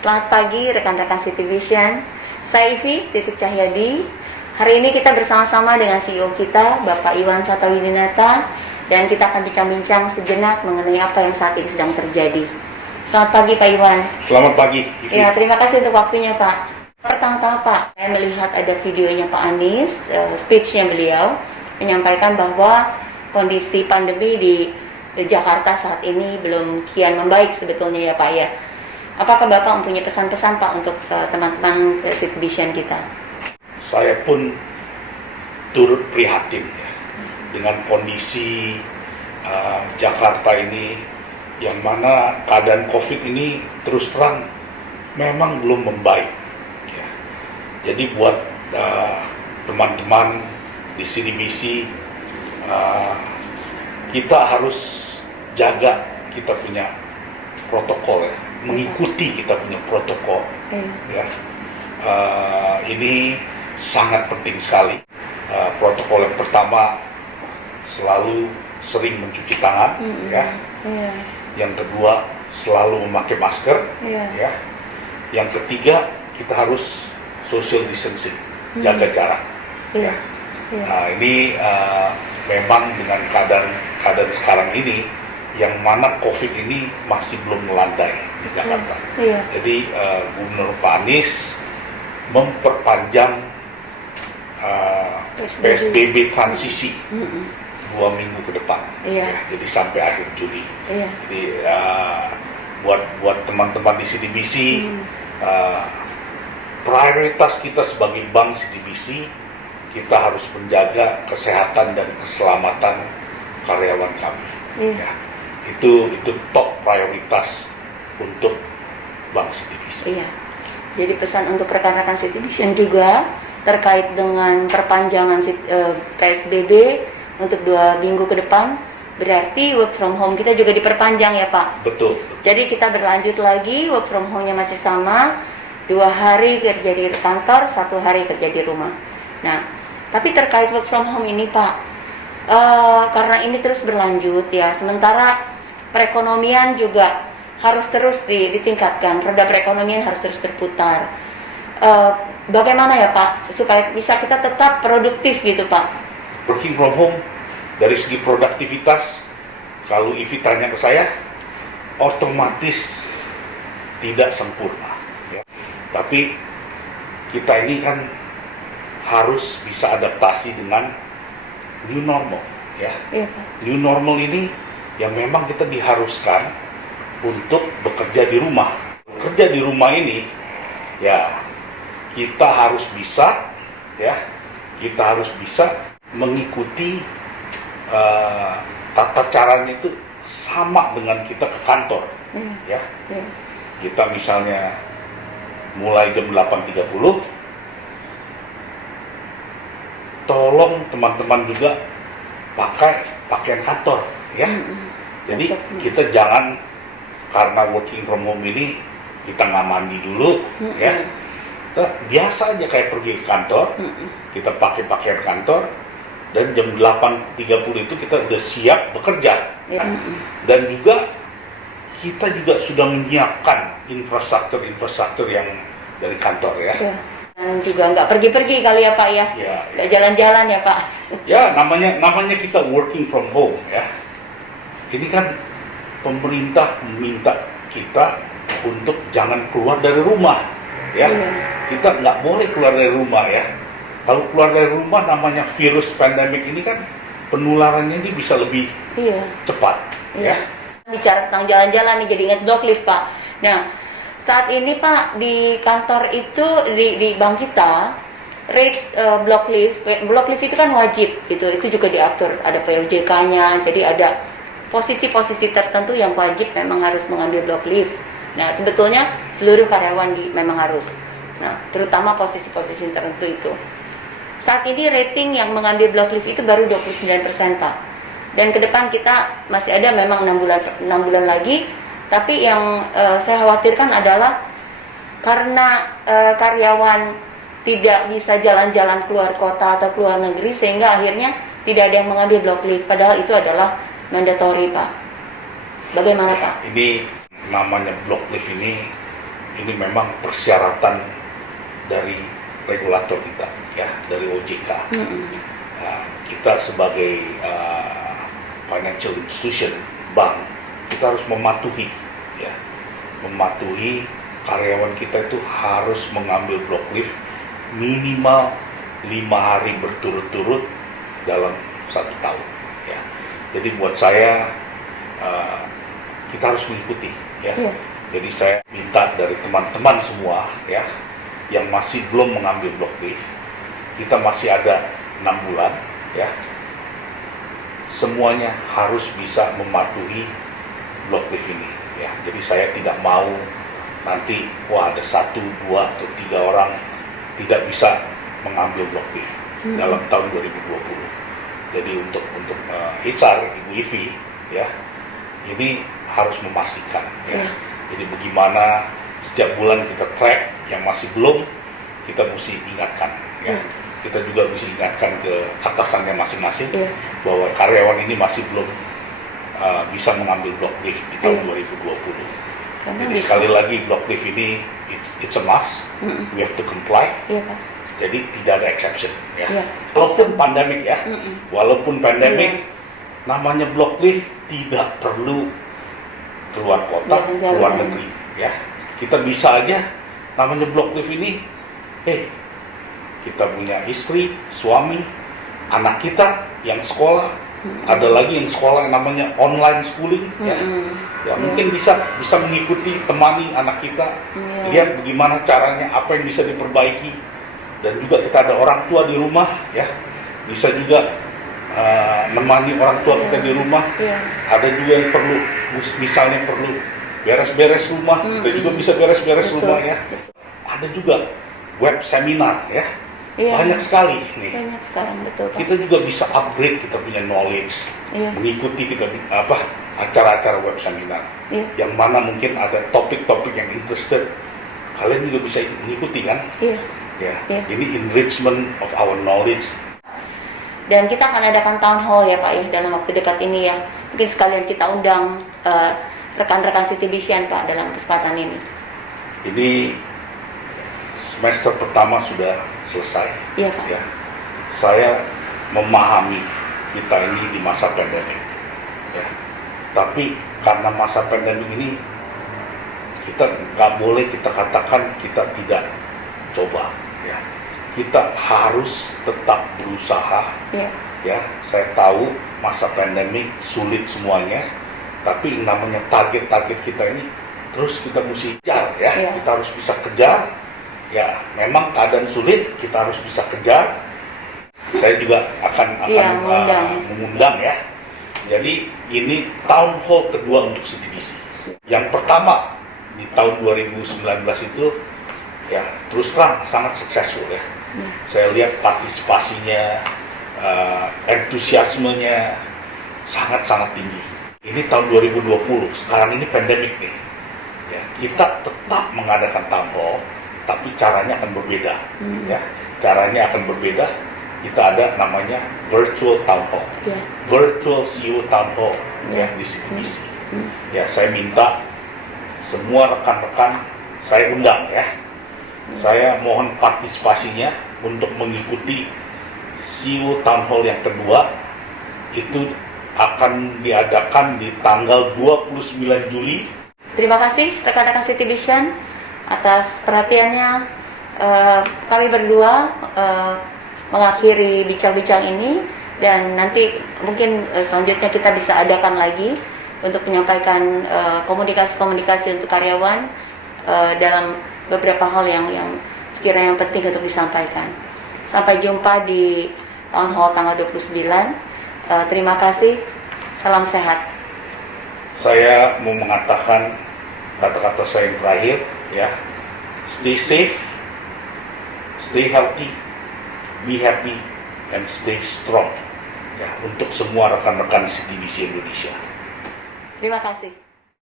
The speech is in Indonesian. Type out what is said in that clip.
Selamat pagi rekan-rekan City Vision. Saya Ivi Titik Cahyadi. Hari ini kita bersama-sama dengan CEO kita, Bapak Iwan Satawidinata, dan kita akan bincang-bincang sejenak mengenai apa yang saat ini sedang terjadi. Selamat pagi Pak Iwan. Selamat pagi Ivi. Ya, terima kasih untuk waktunya Pak. Pertama-tama Pak, saya melihat ada videonya Pak Anies, speech-nya beliau menyampaikan bahwa kondisi pandemi di Jakarta saat ini belum kian membaik sebetulnya ya Pak ya. Apakah Bapak mempunyai pesan-pesan Pak untuk teman-teman City Vision kita? Saya pun turut prihatin ya, dengan kondisi Jakarta ini, yang mana keadaan COVID ini terus terang memang belum membaik. Ya. Jadi buat teman-teman di CDBC, kita harus jaga kita punya protokol ya, mengikuti kita punya protokol. Ya. Ini sangat penting sekali. Protokol yang pertama, selalu sering mencuci tangan, ya. Yang kedua, selalu memakai masker, ya. Yang ketiga, kita harus social distancing, jaga jarak. Ya. Nah, ini memang dengan keadaan sekarang ini, yang mana COVID ini masih belum melandai di Jakarta. Jadi Gubernur Pak Anies memperpanjang PSBB transisi 2 minggu ke depan, ya, jadi sampai akhir Juli. Jadi buat teman-teman di CDBC, prioritas kita sebagai bank CDBC, kita harus menjaga kesehatan dan keselamatan karyawan kami. Ya. Itu top prioritas untuk Bank City Vision. Iya. Jadi pesan untuk rekan-rekan City Vision juga terkait dengan perpanjangan PSBB untuk 2 minggu ke depan, berarti work from home kita juga diperpanjang ya Pak? Betul. Jadi kita berlanjut lagi, work from home-nya masih sama, 2 hari kerja di kantor, 1 hari kerja di rumah. Nah, tapi terkait work from home ini Pak, karena ini terus berlanjut ya, sementara perekonomian juga harus terus ditingkatkan, roda perekonomian harus terus berputar. Bagaimana ya Pak, supaya bisa kita tetap produktif gitu Pak? Working from home, dari segi produktivitas, kalau Ivi tanya ke saya, otomatis tidak sempurna. Ya. Tapi kita ini kan harus bisa adaptasi dengan new normal, ya. New normal ini yang memang kita diharuskan untuk bekerja di rumah. Bekerja di rumah ini, ya kita harus bisa, ya kita harus bisa mengikuti tata caranya itu sama dengan kita ke kantor, ya. Kita misalnya mulai jam 8.30. Tolong teman-teman juga pakai pakaian kantor, ya. Jadi kita jangan karena working from home ini kita nggak mandi dulu, ya. Kita biasa aja kayak pergi ke kantor, kita pakai pakaian kantor, dan jam 8.30 itu kita udah siap bekerja. Dan juga kita juga sudah menyiapkan infrastruktur yang dari kantor, ya. Dan juga nggak pergi-pergi kali ya Pak ya, nggak jalan-jalan ya Pak. Ya, namanya kita working from home, ya. Ini kan pemerintah meminta kita untuk jangan keluar dari rumah, ya. Kita nggak boleh keluar dari rumah, ya. Kalau keluar dari rumah, namanya virus pandemik ini kan penularannya ini bisa lebih cepat, ya. Bicara tentang jalan-jalan nih, jadi ingat blocklift Pak. Nah, saat ini Pak di kantor itu di bank kita rate blocklift itu kan wajib gitu, itu juga diatur, ada POJK-nya, jadi ada posisi-posisi tertentu yang wajib memang harus mengambil blocklift. Nah, sebetulnya seluruh karyawan memang harus. Nah, terutama posisi-posisi tertentu itu. Saat ini rating yang mengambil blocklift itu baru 29% Pak. Dan ke depan kita masih ada memang 6 bulan lagi. Tapi yang saya khawatirkan adalah karena karyawan tidak bisa jalan-jalan keluar kota atau keluar negeri, sehingga akhirnya tidak ada yang mengambil blocklift, padahal itu adalah mandatory Pak. Bagaimana Pak? Ini namanya blocklift ini ini memang persyaratan dari regulator kita, ya, dari OJK. Nah, kita sebagai financial institution, bank, kita harus mematuhi, ya, mematuhi karyawan kita itu harus mengambil block leave minimal 5 hari berturut-turut dalam 1 tahun. Ya. Jadi buat saya kita harus mengikuti, ya. Jadi saya minta dari teman-teman semua, ya, yang masih belum mengambil block leave, kita masih ada 6 bulan, ya. Semuanya harus bisa mematuhi block leave ini, ya. Jadi saya tidak mau nanti ada 1, 2, atau 3 orang tidak bisa mengambil block leave dalam tahun 2020. Jadi untuk HR Ibu Ivi, ya, ini harus memastikan, ya. Jadi bagaimana setiap bulan kita track, yang masih belum kita mesti ingatkan, ya. Kita juga mesti ingatkan ke atasannya masing-masing bahwa karyawan ini masih belum bisa mengambil block leave di tahun 2020. Jadi sekali lagi block leave ini it's a must, we have to comply. Jadi tidak ada exception, ya. Walaupun pandemik, ya, walaupun pandemik, namanya block leave tidak perlu keluar kota, keluar negeri, ya. Kita bisa aja namanya block leave ini, kita punya istri, suami, anak kita yang sekolah, ada lagi yang sekolah yang namanya online schooling, ya. Ya, mungkin bisa mengikuti, temani anak kita, lihat bagaimana caranya, apa yang bisa diperbaiki, dan juga kita ada orang tua di rumah, ya, bisa juga menemani orang tua kita di rumah. Ada juga yang perlu, misalnya perlu beres-beres rumah, kita juga bisa beres-beres rumah, ya. Ada juga web seminar, ya. Banyak sekali nih. Banyak sekarang, betul, Pak. Kita juga bisa upgrade kita punya knowledge, mengikuti kita acara-acara web seminar, yang mana mungkin ada topik-topik yang interested, kalian juga bisa mengikuti, kan? Ya, ini enrichment of our knowledge. Dan kita akan adakan town hall, ya, Pak, ya, dalam waktu dekat ini, ya. Mungkin sekalian kita undang rekan-rekan Citybisian, Pak, dalam kesempatan ini. Ini semester pertama sudah selesai. Iya, Pak. Ya. Saya memahami kita ini di masa pandemik, ya. Tapi karena masa pandemik ini kita nggak boleh kita katakan kita tidak coba, ya. Kita harus tetap berusaha, ya. Saya tahu masa pandemik sulit semuanya, tapi namanya target-target kita ini terus kita mesti kejar, ya. Kita harus bisa kejar. Ya, memang keadaan sulit, kita harus bisa kejar. Saya juga akan mengundang, ya. Jadi ini town hall kedua untuk Citybisi. Yang pertama di tahun 2019 itu, ya, terus terang sangat successful, ya. Saya lihat partisipasinya, entusiasmenya sangat-sangat tinggi. Ini tahun 2020, sekarang ini pandemik nih. Ya, kita tetap mengadakan town hall, tapi caranya akan berbeda, ya. Caranya akan berbeda. Kita ada namanya virtual town hall, virtual CEO town hall, ya, di Citybisi. Ya, saya minta semua rekan-rekan saya undang, ya. Saya mohon partisipasinya untuk mengikuti CEO town hall yang kedua. Itu akan diadakan di tanggal 29 Juli. Terima kasih rekan-rekan Citybisian atas perhatiannya. Kami berdua mengakhiri bincang-bincang ini, dan nanti mungkin selanjutnya kita bisa adakan lagi untuk menyampaikan komunikasi-komunikasi untuk karyawan dalam beberapa hal yang sekiranya yang penting untuk disampaikan. Sampai jumpa di town hall tanggal 29. Terima kasih, salam sehat. Saya mau mengatakan kata-kata saya yang terakhir, ya. Stay safe, stay healthy, be happy, and stay strong, ya, untuk semua rekan-rekan Citybisi Indonesia. Terima kasih.